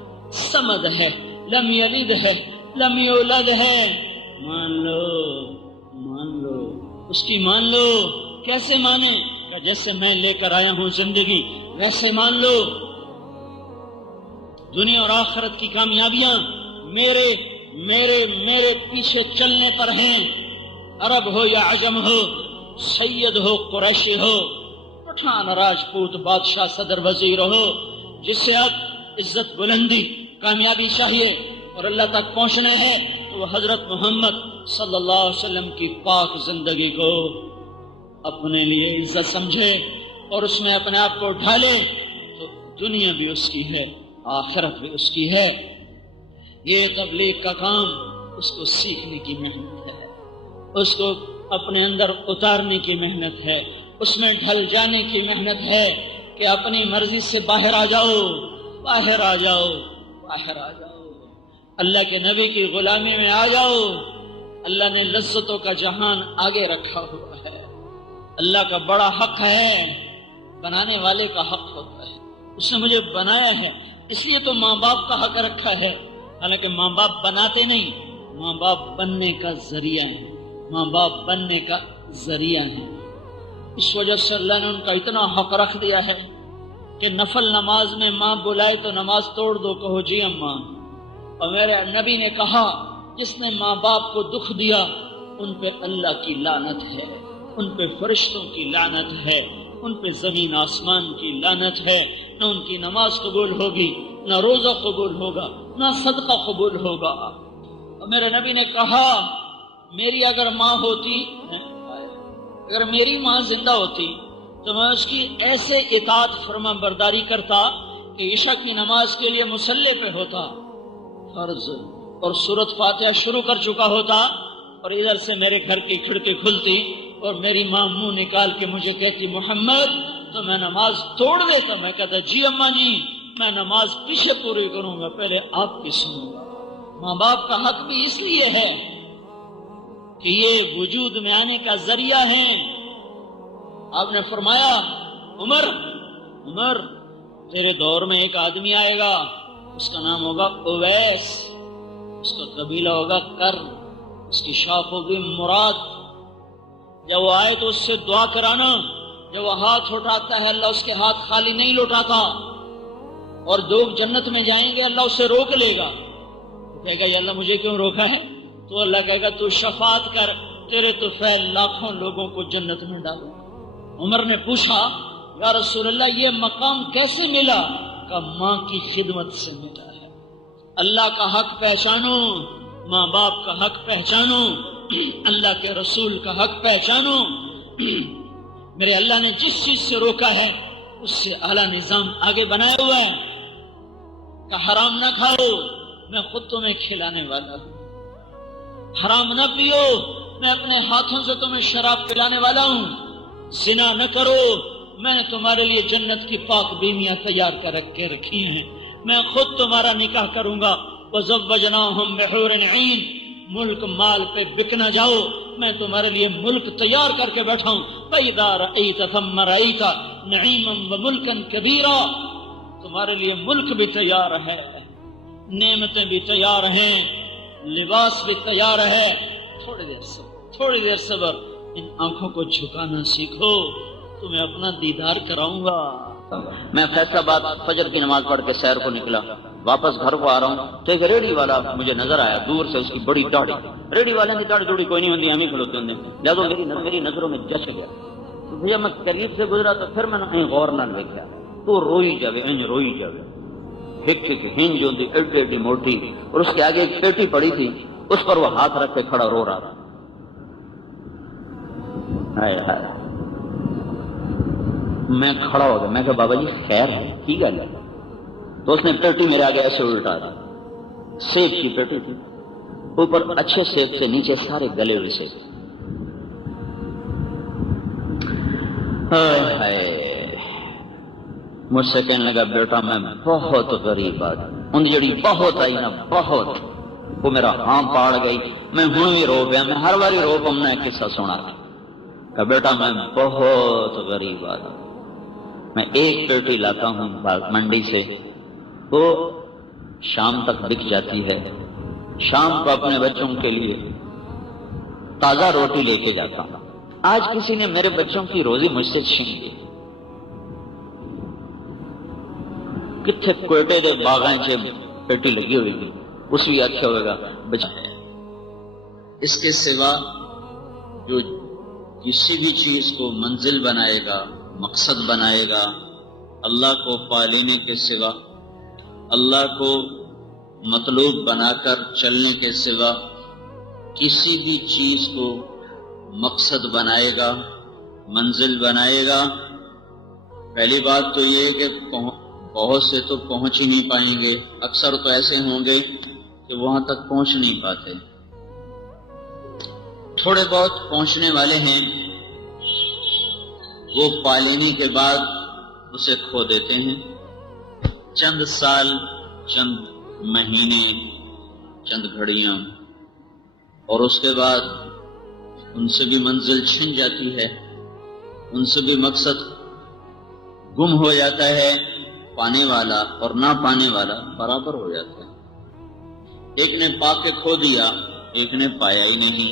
صمد ہے، لم یلد ہے، لم یولد ہے۔ مان لو، مان لو، اس کی مان لو۔ کیسے مانے؟ کہ جیسے میں لے کر آیا ہوں زندگی ویسے مان لو۔ دنیا اور آخرت کی کامیابیاں میرے میرے میرے پیچھے چلنے پر ہیں، عرب ہو یا عجم ہو، سید ہو قریشی ہو، پٹھان راجپوت بادشاہ صدر وزیر ہو، جس سے اب عزت بلندی کامیابی چاہیے اور اللہ تک پہنچنا ہے تو وہ حضرت محمد صلی اللہ علیہ وسلم کی پاک زندگی کو اپنے لیے عزت سمجھے اور اس میں اپنے آپ کو ڈھالے تو دنیا بھی اس کی ہے، آخرت بھی اس کی ہے۔ یہ تبلیغ کا کام اس کو سیکھنے کی محنت ہے، اس کو اپنے اندر اتارنے کی محنت ہے، اس میں ڈھل جانے کی محنت ہے کہ اپنی مرضی سے باہر آ جاؤ، باہر آ جاؤ، باہر آ جاؤ، اللہ کے نبی کی غلامی میں آ جاؤ۔ اللہ نے لذتوں کا جہان آگے رکھا ہوا ہے، اللہ کا بڑا حق ہے، بنانے والے کا حق ہوتا ہے، اس نے مجھے بنایا ہے، اس لیے تو ماں باپ کا حق رکھا ہے، حالانکہ ماں باپ بناتے نہیں، ماں باپ بننے کا ذریعہ ہے، ماں باپ بننے کا ذریعہ ہے۔ اس وجہ سے اللہ نے ان کا اتنا حق رکھ دیا ہے کہ نفل نماز میں ماں بلائے تو نماز توڑ دو، کہو جی اماں۔ اور میرے نبی نے کہا جس نے ماں باپ کو دکھ دیا ان پہ اللہ کی لعنت ہے، ان پہ فرشتوں کی لعنت ہے، ان پہ زمین آسمان کی لعنت ہے، نہ ان کی نماز قبول ہوگی، نہ روزہ قبول ہوگا، نہ صدقہ قبول ہوگا۔ اور میرے نبی نے کہا میری اگر ماں ہوتی، اگر میری ماں زندہ ہوتی تو میں اس کی ایسے اطاعت فرما برداری کرتا کہ عشاء کی نماز کے لیے مصلی پہ ہوتا فرض اور سورۃ فاتحہ شروع کر چکا ہوتا، اور ادھر سے میرے گھر کی کھڑکی کھلتی اور میری ماں منہ نکال کے مجھے کہتی محمد، تو میں نماز توڑ دیتا، میں کہتا جی اماں جی میں نماز پیچھے پوری کروں گا، پہلے آپ کی سنوں گا۔ ماں باپ کا حق بھی اس لیے ہے کہ یہ وجود میں آنے کا ذریعہ ہے۔ آپ نے فرمایا عمر، عمر تیرے دور میں ایک آدمی آئے گا، اس کا نام ہوگا اویس، اس کا قبیلہ ہوگا کرن، اس کی شاخ ہوگی مراد۔ جب وہ آئے تو اس سے دعا کرانا، جب وہ ہاتھ اٹھاتا ہے اللہ اس کے ہاتھ خالی نہیں لوٹاتا، اور لوگ جنت میں جائیں گے اللہ اسے روک لے گا، کہے گا یا اللہ مجھے کیوں روکا ہے؟ تو اللہ کہے گا تو شفاعت کر، تیرے تو فعل لاکھوں لوگوں کو جنت میں ڈالو۔ عمر نے پوچھا یا رسول اللہ یہ مقام کیسے ملا؟ کہ ماں کی خدمت سے ملا ہے۔ اللہ کا حق پہچانو، ماں باپ کا حق پہچانو، اللہ کے رسول کا حق پہچانو۔ میرے اللہ نے جس چیز سے روکا ہے اس سے اعلیٰ نظام آگے بنایا ہوا ہے کہ حرام نہ کھاؤ، میں خود تمہیں کھلانے والا ہوں، حرام نہ پیو، میں اپنے ہاتھوں سے تمہیں شراب پلانے والا ہوں، زنا نہ کرو، میں نے تمہارے لیے جنت کی پاک بیمیاں تیار کر کے رکھی ہیں، میں خود تمہارا نکاح کروں گا۔ وَزَوَّجْنَاهُمْ بِحُورٍ عِينٍ، ملک مال پہ بک نہ جاؤ، میں تمہارے لیے ملک تیار کر کے بیٹھا ہوں۔ فَإِذَا رَأَيْتَ ثَمَّ رَأَيْتَ نَعِيمًا وَمُلْكًا كَبِيرًا، تمہارے لیے ملک بھی تیار ہے، نعمتیں بھی تیار ہیں، لباس بھی تیار ہے، تھوڑی دیر صبر، ان آنکھوں کو جھکانا سیکھو، تمہیں اپنا دیدار کراؤں گا۔ میں فیصل آباد فجر کی نماز پڑھ کے سیر کو نکلا، واپس گھر کو آ رہا ہوں تو ایک ریڑھی والا مجھے نظر آیا، دور سے اس کی بڑی داڑھی، ریڑھی والے کی داڑھی تھوڑی کوئی نہیں ہوتی، ہم ہی کھلوتے ہوتے ہیں، لہٰذا میری نظروں میں جچ گیا۔ بھیا میں قریب سے گزرا تو پھر میں نے غور نہ دیکھا تو روئی جاوے ہک ہنج ہوتی ایڈی ایڈی موٹی، اور اس کے آگے ایک پیٹی پڑی تھی، اس پر وہ ہاتھ رکھ کے کھڑا رو رہا تھا۔ میں کھڑا ہو گیا، میں کہا بابا جی خیر ہے کی گل ہے؟ تو اس نے پیٹی میرے آگے ایسے الٹا دی، سیب کی پیٹی تھی، اوپر اچھے سیب سے نیچے سارے گلے ہوئے سیب۔ مجھ سے کہنے لگا بیٹا میں بہت غریب آدمی، ان جڑی بہت آئی نا بہت، وہ میرا ہاں پاڑ گئی، میں ہوں بھی رو پیا، میں ہر باری رو پا میں قصہ سنا کہ بیٹا میں بہت غریب آدمی، میں ایک پیٹی لاتا ہوں منڈی سے، وہ شام تک بک جاتی ہے، شام کو اپنے بچوں کے لیے تازہ روٹی لے کے جاتا ہوں، آج کسی نے میرے بچوں کی روزی مجھ سے چھین لی، کتنے کوئٹے دے باغاں چ پیٹی لگی ہوئی تھی، اس بھی اچھا ہوئے گا بچہ ہے۔ اس کے سوا جو کسی بھی چیز کو منزل بنائے گا، مقصد بنائے گا، اللہ کو پا لینے کے سوا، اللہ کو مطلوب بنا کر چلنے کے سوا کسی بھی چیز کو مقصد بنائے گا، منزل بنائے گا، پہلی بات تو یہ کہ بہت سے تو پہنچ ہی نہیں پائیں گے، اکثر تو ایسے ہوں گے کہ وہاں تک پہنچ نہیں پاتے، تھوڑے بہت پہنچنے والے ہیں، وہ پا لینے کے بعد اسے کھو دیتے ہیں، چند سال، چند مہینے، چند گھڑیاں، اور اس کے بعد ان سے بھی منزل چھن جاتی ہے، ان سے بھی مقصد گم ہو جاتا ہے، پانے والا اور نہ پانے والا برابر ہو جاتا ہے۔ ایک نے پا کے کھو دیا، ایک نے پایا ہی نہیں،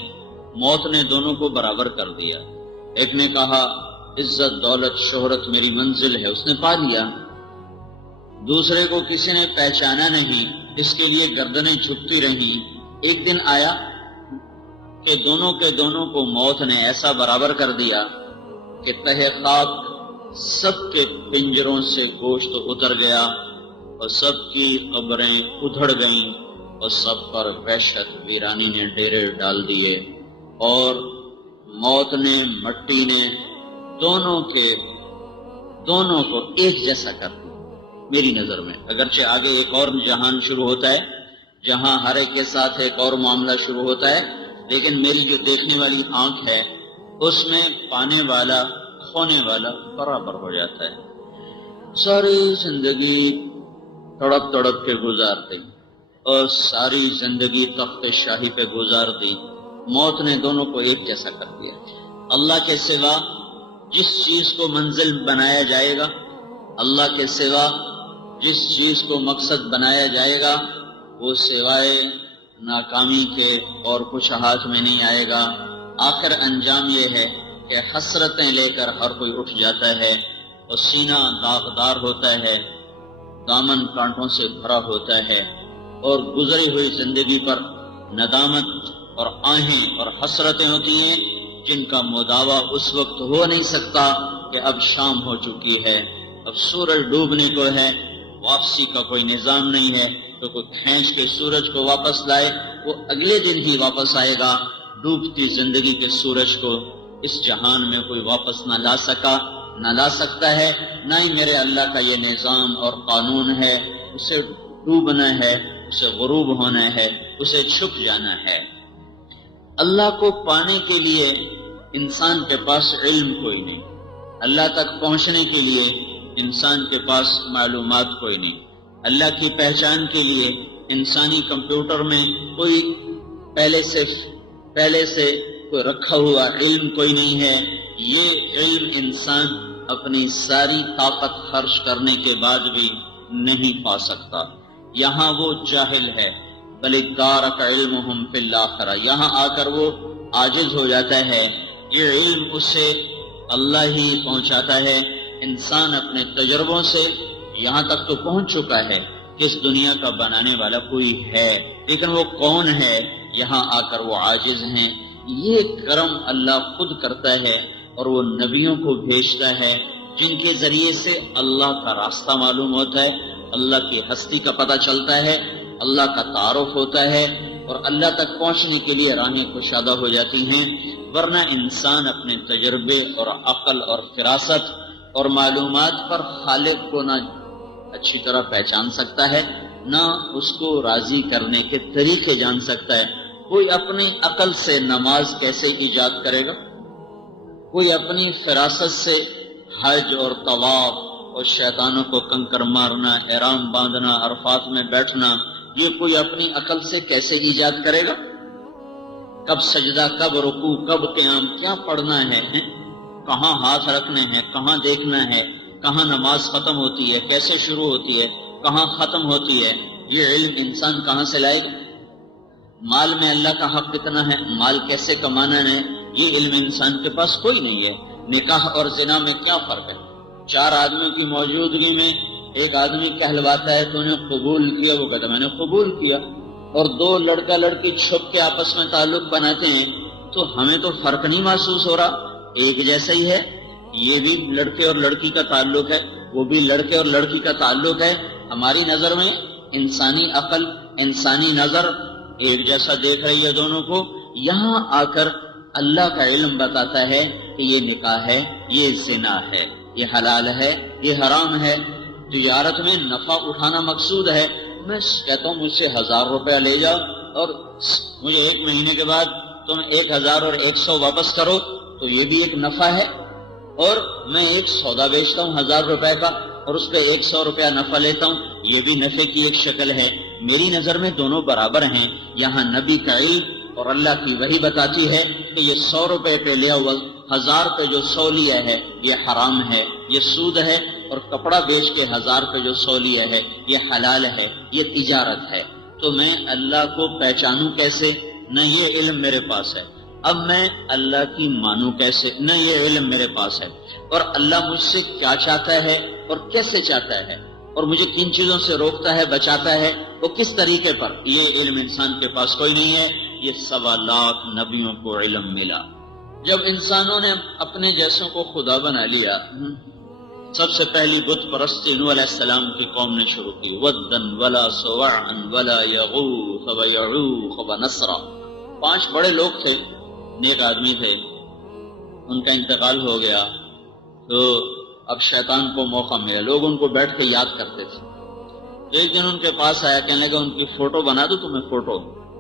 موت نے دونوں کو برابر کر دیا۔ ایک نے کہا عزت دولت شہرت میری منزل ہے، اس نے پا لیا، دوسرے کو کسی نے پہچانا نہیں، اس کے لیے گردنیں جھکتی رہیں، ایک دن آیا کہ دونوں کے دونوں کو موت نے ایسا برابر کر دیا کہ تہہ خاک سب کے پنجروں سے گوشت اتر گیا اور سب کی قبریں ادھڑ گئیں اور سب پر وحشت ویرانی نے ڈیرے ڈال دیے، اور موت نے مٹی نے دونوں کو ایک جیسا کر دیا میری نظر میں۔ اگرچہ آگے ایک اور جہان شروع ہوتا ہے جہاں ہر ایک کے ساتھ ایک اور معاملہ شروع ہوتا ہے، لیکن میری جو دیکھنے والی آنکھ ہے اس میں پانے والا کھونے والا برابر ہو جاتا ہے۔ ساری زندگی تڑپ تڑپ کے گزار دی اور ساری زندگی تخت شاہی پہ گزار دی، موت نے دونوں کو ایک جیسا کر دیا۔ اللہ کے سوا جس چیز کو منزل بنایا جائے گا، اللہ کے سوا جس چیز کو مقصد بنایا جائے گا، وہ سوائے ناکامی کے اور کچھ ہاتھ میں نہیں آئے گا۔ آخر انجام یہ ہے کہ حسرتیں لے کر ہر کوئی اٹھ جاتا ہے اور سینہ داغدار ہوتا ہے، دامن کانٹوں سے بھرا ہوتا ہے، اور گزری ہوئی زندگی پر ندامت اور آہیں اور حسرتیں ہوتی ہیں جن کا مداوع اس وقت ہو نہیں سکتا کہ اب شام ہو چکی ہے، اب سورج ڈوبنے کو ہے، واپسی کا کوئی نظام نہیں ہے، تو کوئی کھینچ کے سورج کو واپس لائے وہ اگلے دن ہی واپس آئے گا۔ ڈوبتی زندگی کے سورج کو اس جہان میں کوئی واپس نہ لا سکا، نہ لا سکتا ہے، نہ ہی میرے اللہ کا یہ نظام اور قانون ہے۔ اسے ڈوبنا ہے، اسے غروب ہونا ہے، اسے چھپ جانا ہے۔ اللہ کو پانے کے لیے انسان کے پاس علم کوئی نہیں، اللہ تک پہنچنے کے لیے انسان کے پاس معلومات کوئی نہیں، اللہ کی پہچان کے لیے انسانی کمپیوٹر میں کوئی پہلے سے کوئی رکھا ہوا علم کوئی نہیں ہے۔ یہ علم انسان اپنی ساری طاقت خرچ کرنے کے بعد بھی نہیں پا سکتا۔ یہاں وہ جاہل ہے، بل ادارک علمہم فی الآخرہ، یہاں آ کر وہ عاجز ہو جاتا ہے، یہ علم اسے اللہ ہی پہنچاتا ہے۔ انسان اپنے تجربوں سے یہاں تک تو پہنچ چکا ہے کہ اس دنیا کا بنانے والا کوئی ہے، لیکن وہ کون ہے، یہاں آ کر وہ عاجز ہیں۔ یہ کرم اللہ خود کرتا ہے، اور وہ نبیوں کو بھیجتا ہے جن کے ذریعے سے اللہ کا راستہ معلوم ہوتا ہے، اللہ کی ہستی کا پتہ چلتا ہے، اللہ کا تعارف ہوتا ہے، اور اللہ تک پہنچنے کے لیے راہیں کشادہ ہو جاتی ہیں۔ ورنہ انسان اپنے تجربے اور عقل اور فراست اور معلومات پر خالق کو نہ اچھی طرح پہچان سکتا ہے، نہ اس کو راضی کرنے کے طریقے جان سکتا ہے۔ کوئی اپنی عقل سے نماز کیسے ایجاد کرے گا؟ کوئی اپنی فراست سے حج اور طواف اور شیطانوں کو کنکر مارنا، احرام باندھنا، عرفات میں بیٹھنا، یہ کوئی اپنی عقل سے کیسے ایجاد کرے گا؟ کب سجدہ، کب رکوع، کب قیام، کیا پڑھنا ہے، کہاں ہاتھ رکھنے ہیں، کہاں دیکھنا ہے، کہاں نماز ختم ہوتی ہے، کیسے شروع ہوتی ہے، کہاں ختم ہوتی ہے، یہ علم انسان کہاں سے لائے گا؟ مال میں اللہ کا حق کتنا ہے، مال کیسے کمانا ہے، یہ علم انسان کے پاس کوئی نہیں ہے۔ نکاح اور زنا میں کیا فرق ہے؟ چار آدمیوں کی موجودگی میں ایک آدمی کہلواتا ہے تو انہیں قبول کیا، وہ کہتا میں نے قبول کیا، اور دو لڑکا لڑکی چھپ کے آپس میں تعلق بناتے ہیں تو ہمیں تو فرق نہیں محسوس ہو رہا، ایک جیسا ہی ہے۔ یہ بھی لڑکے اور لڑکی کا تعلق ہے، وہ بھی لڑکے اور لڑکی کا تعلق ہے۔ ہماری نظر میں انسانی عقل، انسانی نظر ایک جیسا دیکھ رہی ہے دونوں کو۔ یہاں آ کر اللہ کا علم بتاتا ہے کہ یہ نکاح ہے، یہ زنا ہے، یہ حلال ہے، یہ حرام ہے۔ تجارت میں نفع اٹھانا مقصود ہے۔ میں کہتا ہوں مجھ سے 1000 روپیہ لے جاؤ اور مجھے 1 مہینے کے بعد تم 1000 اور 100 واپس کرو، تو یہ بھی ایک نفع ہے۔ اور میں ایک سودا بیچتا ہوں 1000 روپے کا اور اس پہ 100 روپیہ نفع لیتا ہوں، یہ بھی نفع کی ایک شکل ہے۔ میری نظر میں دونوں برابر ہیں۔ یہاں نبی کا علم اور اللہ کی وحی بتاتی ہے کہ یہ 100 روپے پہ لیا ہوا 1000 پہ جو 100 لیا ہے یہ حرام ہے، یہ سود ہے، اور کپڑا بیچ کے 1000 پہ جو 100 لیا ہے یہ حلال ہے، یہ تجارت ہے۔ تو میں اللہ کو پہچانوں کیسے؟ نہ یہ علم میرے پاس ہے۔ اب میں اللہ کی مانوں کیسے؟ نہ یہ علم میرے پاس ہے۔ اور اللہ مجھ سے کیا چاہتا ہے اور کیسے چاہتا ہے، اور مجھے کن چیزوں سے روکتا ہے، بچاتا ہے، وہ کس طریقے پر، یہ علم انسان کے پاس کوئی نہیں ہے۔ یہ 1.25 لاکھ نبیوں کو علم ملا۔ جب انسانوں نے اپنے جیسوں کو خدا بنا لیا، سب سے پہلی بت پرستی نوح علیہ السلام کی قوم نے شروع کی، ودن ولا سواعا ولا یغوث ویعوق ونسرا۔ 5 بڑے لوگ تھے، نیک آدمی تھے، ان کا انتقال ہو گیا تو اب شیطان کو موقع ملا، لوگ ان کو بیٹھ کے یاد کرتے تھے۔ ایک دن ان کے پاس آیا، کہنے لگا ان کی فوٹو بنا دو تمہیں، فوٹو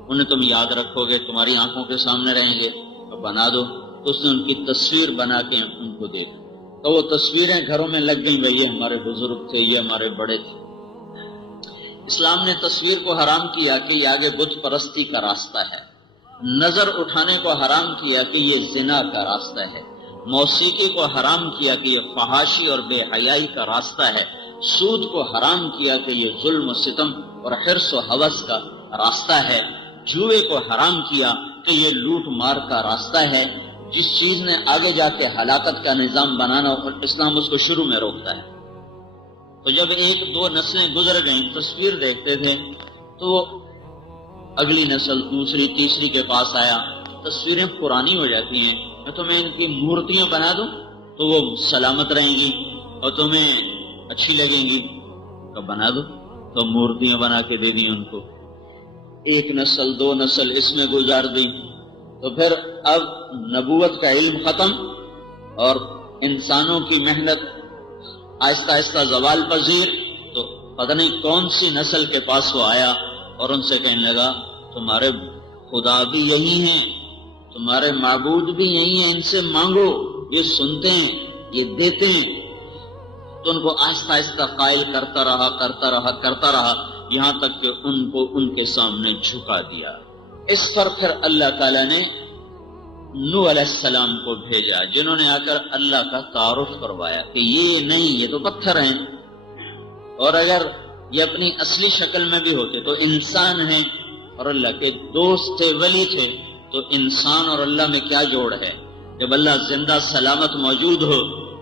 انہیں تم یاد رکھو گے، تمہاری آنکھوں کے سامنے رہیں گے، تو بنا دو۔ تو اس نے ان کی تصویر بنا کے ان کو دیکھا، تو وہ تصویریں گھروں میں لگ گئیں، بھئی یہ ہمارے بزرگ تھے، یہ ہمارے بڑے تھے۔ اسلام نے تصویر کو حرام کیا کہ یہ آگے بت پرستی کا راستہ ہے، نظر اٹھانے کو حرام کیا کہ یہ زنا کا راستہ ہے، موسیقی کو حرام کیا کہ یہ فحاشی اور بے حیائی کا راستہ ہے، سود کو حرام کیا کہ یہ ظلم و ستم اور حرص و ہوس کا راستہ ہے، جوئے کو حرام کیا کہ یہ لوٹ مار کا راستہ ہے۔ جس چیز نے آگے جا کے ہلاکت کا نظام بنانا اور اسلام اس کو شروع میں روکتا ہے۔ تو جب 1-2 نسلیں گزر گئیں، تصویر دیکھتے تھے تو وہ اگلی نسل، دوسری، تیسری کے پاس آیا، تصویریں پرانی ہو جاتی ہیں، میں تمہیں ان کی مورتیاں بنا دوں تو وہ سلامت رہیں گی اور تمہیں اچھی لگیں گی، تو بنا دو۔ تو مورتیاں بنا کے دے دی ان کو۔ 1 نسل 2 نسل اس میں گزار دی، تو پھر اب نبوت کا علم ختم اور انسانوں کی محنت آہستہ آہستہ زوال پذیر۔ تو پتہ نہیں کون سی نسل کے پاس وہ آیا اور ان سے کہنے لگا تمہارے خدا بھی یہی ہیں، تمہارے معبود بھی یہی ہیں، ان سے مانگو، یہ سنتے ہیں، یہ دیتے ہیں۔ تو ان کو آہستہ آہستہ قائل کرتا رہا یہاں تک کہ ان کو ان کے سامنے جھکا دیا۔ اس پر پھر اللہ تعالیٰ نے نوح علیہ السلام کو بھیجا، جنہوں نے آ کر اللہ کا تعارف کروایا کہ یہ نہیں، یہ تو پتھر ہیں، اور اگر یہ اپنی اصلی شکل میں بھی ہوتے تو انسان ہیں اور اللہ کے دوست تھے، ولی تھے، تو انسان اور اللہ میں کیا جوڑ ہے؟ جب اللہ زندہ سلامت موجود ہو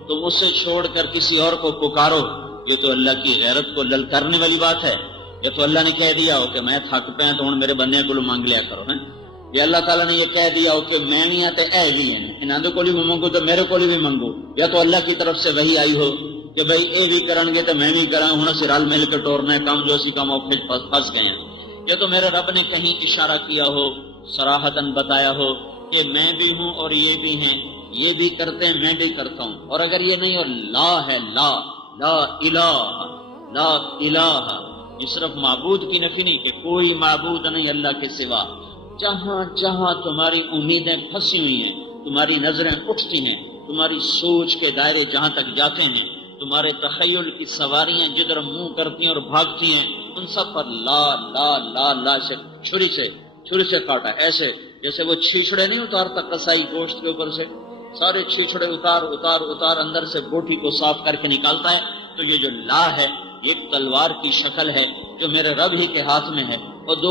تو اسے چھوڑ کر کسی اور کو پکارو، یہ تو اللہ کی غیرت کو للکارنے والی بات ہے۔ یہ تو اللہ نے کہہ دیا ہو کہ میں تھک پہ تو ہوں میرے بندے کو مانگ لیا کرو نا، یہ اللہ تعالیٰ نے یہ کہہ دیا ہو کہ میں بھی تے اے بھی ہیں، انہوں کو بھی منگو تو میرے کو بھی منگو، یا تو اللہ کی طرف سے وہی آئی ہو کہ بھائی اے بھی کرن گے تو میں بھی کرا ہوں، سے رل مل کے ٹورنا ہے کام جو اسی کام پھنس گئے ہیں، یا تو میرے رب نے کہیں اشارہ کیا ہو، صراحتاً بتایا ہو کہ میں بھی ہوں اور یہ بھی ہیں، یہ بھی کرتے ہیں میں بھی کرتا ہوں۔ اور اگر یہ نہیں اور لا ہے، لا لا الہ، لا الہ، یہ صرف معبود کی نفی نہیں کہ کوئی معبود نہیں اللہ کے سوا۔ جہاں جہاں تمہاری امیدیں پھنسی ہوئی ہیں، تمہاری نظریں اٹھتی ہیں، تمہاری سوچ کے دائرے جہاں تک جاتے ہیں، تمہارے تخیل کی سواریاں جدھر منہ کرتی ہیں اور بھاگتی ہیں، ان سب پر لا لا لا لا سے چھری سے کاٹا، ایسے جیسے وہ چھیچڑے نہیں اتارتا کسائی گوشت کے اوپر سے، سارے چھیچڑے اتار اندر سے بوٹی کو صاف کر کے نکالتا ہے۔ تو یہ جو لا ہے، ایک تلوار کی شکل ہے جو میرے رب ہی کے ہاتھ میں ہے، اور دو